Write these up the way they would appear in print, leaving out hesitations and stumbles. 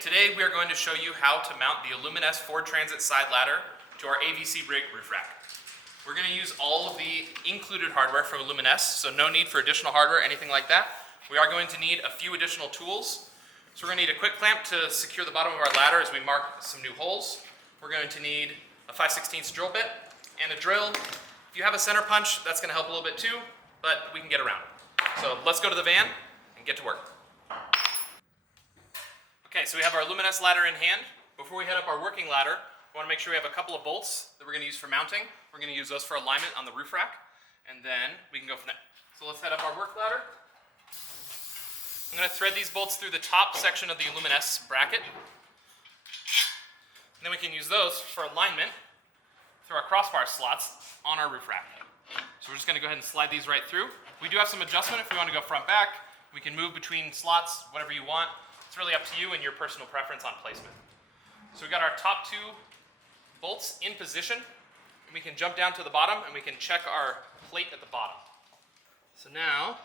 Today we are going to show you how to mount the Aluminess Ford Transit side ladder to our AVC rig roof rack. We're going to use all of the included hardware from Aluminess, so no need for additional hardware, anything like that. We are going to need a few additional tools. So we're going to need a quick clamp to secure the bottom of our ladder as we mark some new holes. We're going to need a 5/16 drill bit and a drill. If you have a center punch, that's going to help a little bit too, but we can get around it. So let's go to the van and get to work. Okay, so we have our Aluminess ladder in hand. Before we head up our working ladder, we want to make sure we have a couple of bolts that we're going to use for mounting. We're going to use those for alignment on the roof rack, and then we can go from there. So let's head up our work ladder. I'm going to thread these bolts through the top section of the Aluminess bracket. And then we can use those for alignment through our crossbar slots on our roof rack. So we're just going to go ahead and slide these right through. We do have some adjustment if we want to go front back. We can move between slots, whatever you want. It's really up to you and your personal preference on placement. So we've got our top two bolts in position, and we can jump down to the bottom and we can check our plate at the bottom. So now,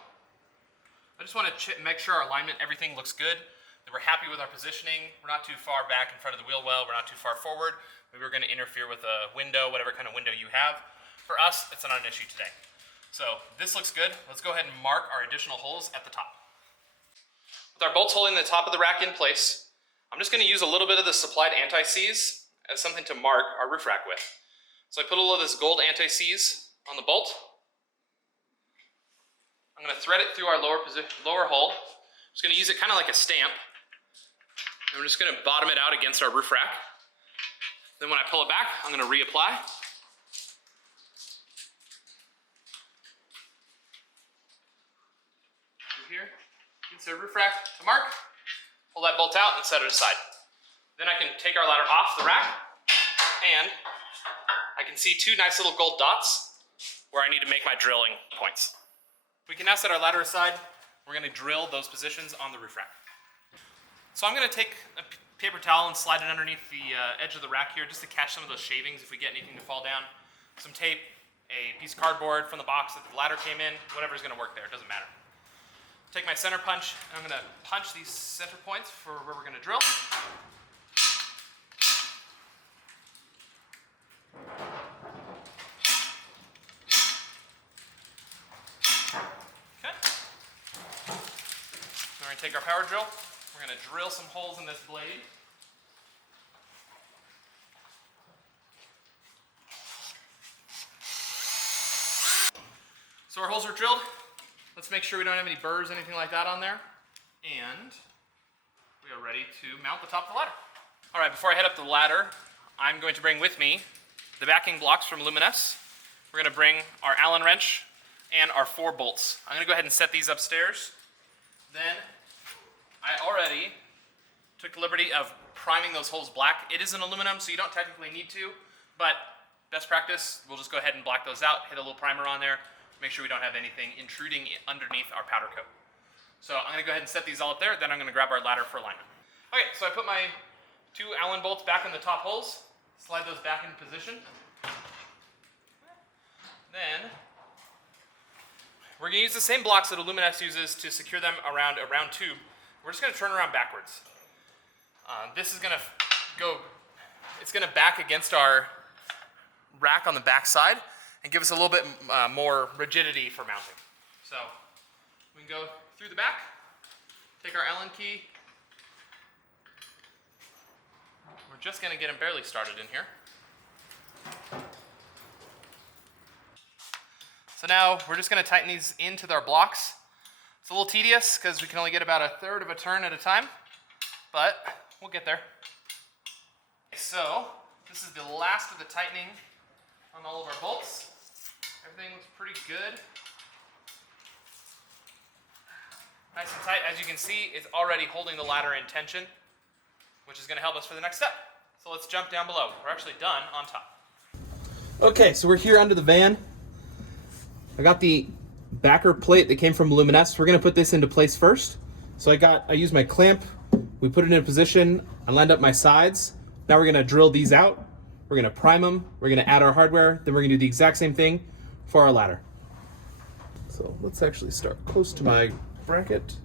I just want to make sure our alignment, everything looks good, that we're happy with our positioning. We're not too far back in front of the wheel well, we're not too far forward. Maybe we're going to interfere with a window, whatever kind of window you have. For us, it's not an issue today. So this looks good. Let's go ahead and mark our additional holes at the top. With our bolts holding the top of the rack in place, I'm just going to use a little bit of the supplied anti-seize as something to mark our roof rack with. So I put a little of this gold anti-seize on the bolt. I'm going to thread it through our lower hole. I'm just going to use it kind of like a stamp. And we're just going to bottom it out against our roof rack. Then when I pull it back, I'm going to reapply. Through here. Insert roof rack to mark, pull that bolt out and set it aside. Then I can take our ladder off the rack, and I can see two nice little gold dots where I need to make my drilling points. We can now set our ladder aside. We're going to drill those positions on the roof rack. So I'm going to take a paper towel and slide it underneath the edge of the rack here just to catch some of those shavings if we get anything to fall down. Some tape, a piece of cardboard from the box that the ladder came in, whatever's going to work there, it doesn't matter. Take my center punch, and I'm going to punch these center points for where we're going to drill. Okay. We're going to take our power drill. We're going to drill some holes in this blade. So our holes are drilled. Let's make sure we don't have any burrs, anything like that on there. And we are ready to mount the top of the ladder. All right, before I head up the ladder, I'm going to bring with me the backing blocks from Aluminess. We're going to bring our Allen wrench and our 4 bolts. I'm going to go ahead and set these upstairs. Then I already took the liberty of priming those holes black. It is an aluminum, so you don't technically need to, but best practice, we'll just go ahead and black those out, hit a little primer on there, make sure we don't have anything intruding underneath our powder coat. So I'm going to go ahead and set these all up there, then I'm going to grab our ladder for alignment. Okay, so I put my 2 Allen bolts back in the top holes, slide those back in position. Then we're going to use the same blocks that Aluminess uses to secure them around a round tube. We're just going to turn around backwards. This is going to it's going to back against our rack on the back side and give us a little bit more rigidity for mounting. So we can go through the back, take our Allen key. We're just going to get them barely started in here. So now we're just going to tighten these into our blocks. It's a little tedious because we can only get about 1/3 of a turn at a time, but we'll get there. So this is the last of the tightening on all of our bolts. Everything looks pretty good. Nice and tight. As you can see, it's already holding the ladder in tension, which is going to help us for the next step. So let's jump down below. We're actually done on top. Okay, so we're here under the van. I got the backer plate that came from Aluminess. We're going to put this into place first. So I used my clamp. We put it in position. I lined up my sides. Now we're going to drill these out. We're going to prime them. We're going to add our hardware. Then we're going to do the exact same thing for our ladder. So let's actually start close to my bracket.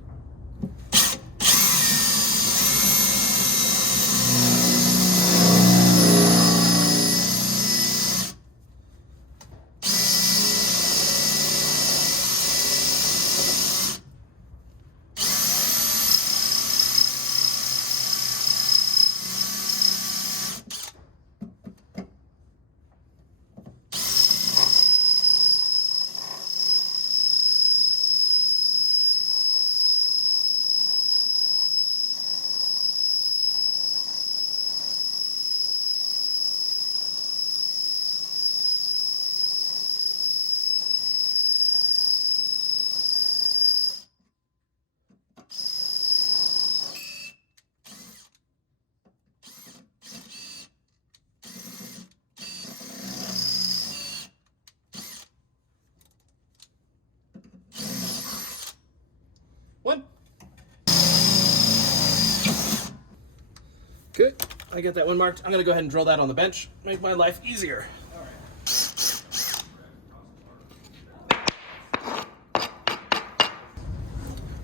I get that one marked. I'm gonna go ahead and drill that on the bench, make my life easier.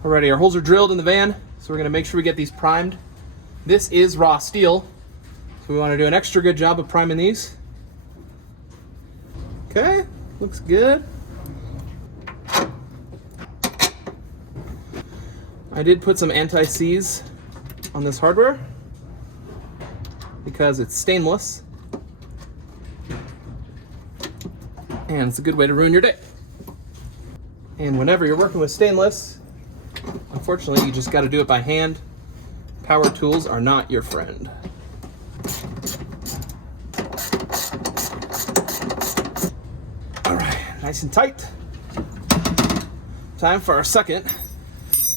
Alrighty, our holes are drilled in the van, so we're gonna make sure we get these primed. This is raw steel, so we wanna do an extra good job of priming these. Okay, looks good. I did put some anti-seize on this hardware because it's stainless and it's a good way to ruin your day. And whenever you're working with stainless, unfortunately, you just got to do it by hand. Power tools are not your friend. All right, nice and tight. Time for our second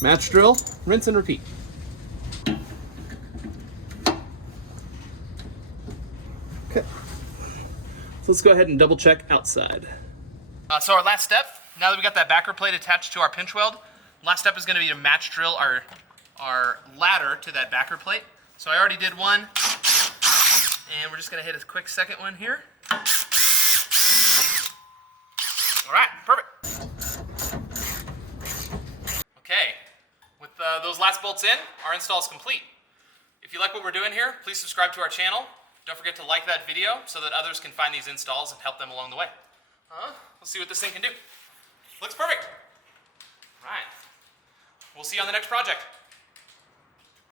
match drill, rinse and repeat. Okay, so let's go ahead and double check outside. So our last step, now that we got that backer plate attached to our pinch weld, last step is going to be to match drill our ladder to that backer plate. So I already did one, and we're just going to hit a quick second one here. All right, perfect. Okay, with those last bolts in, our install is complete. If you like what we're doing here, please subscribe to our channel. Don't forget to like that video so that others can find these installs and help them along the way. Let's see what this thing can do. Looks perfect. All right. We'll see you on the next project.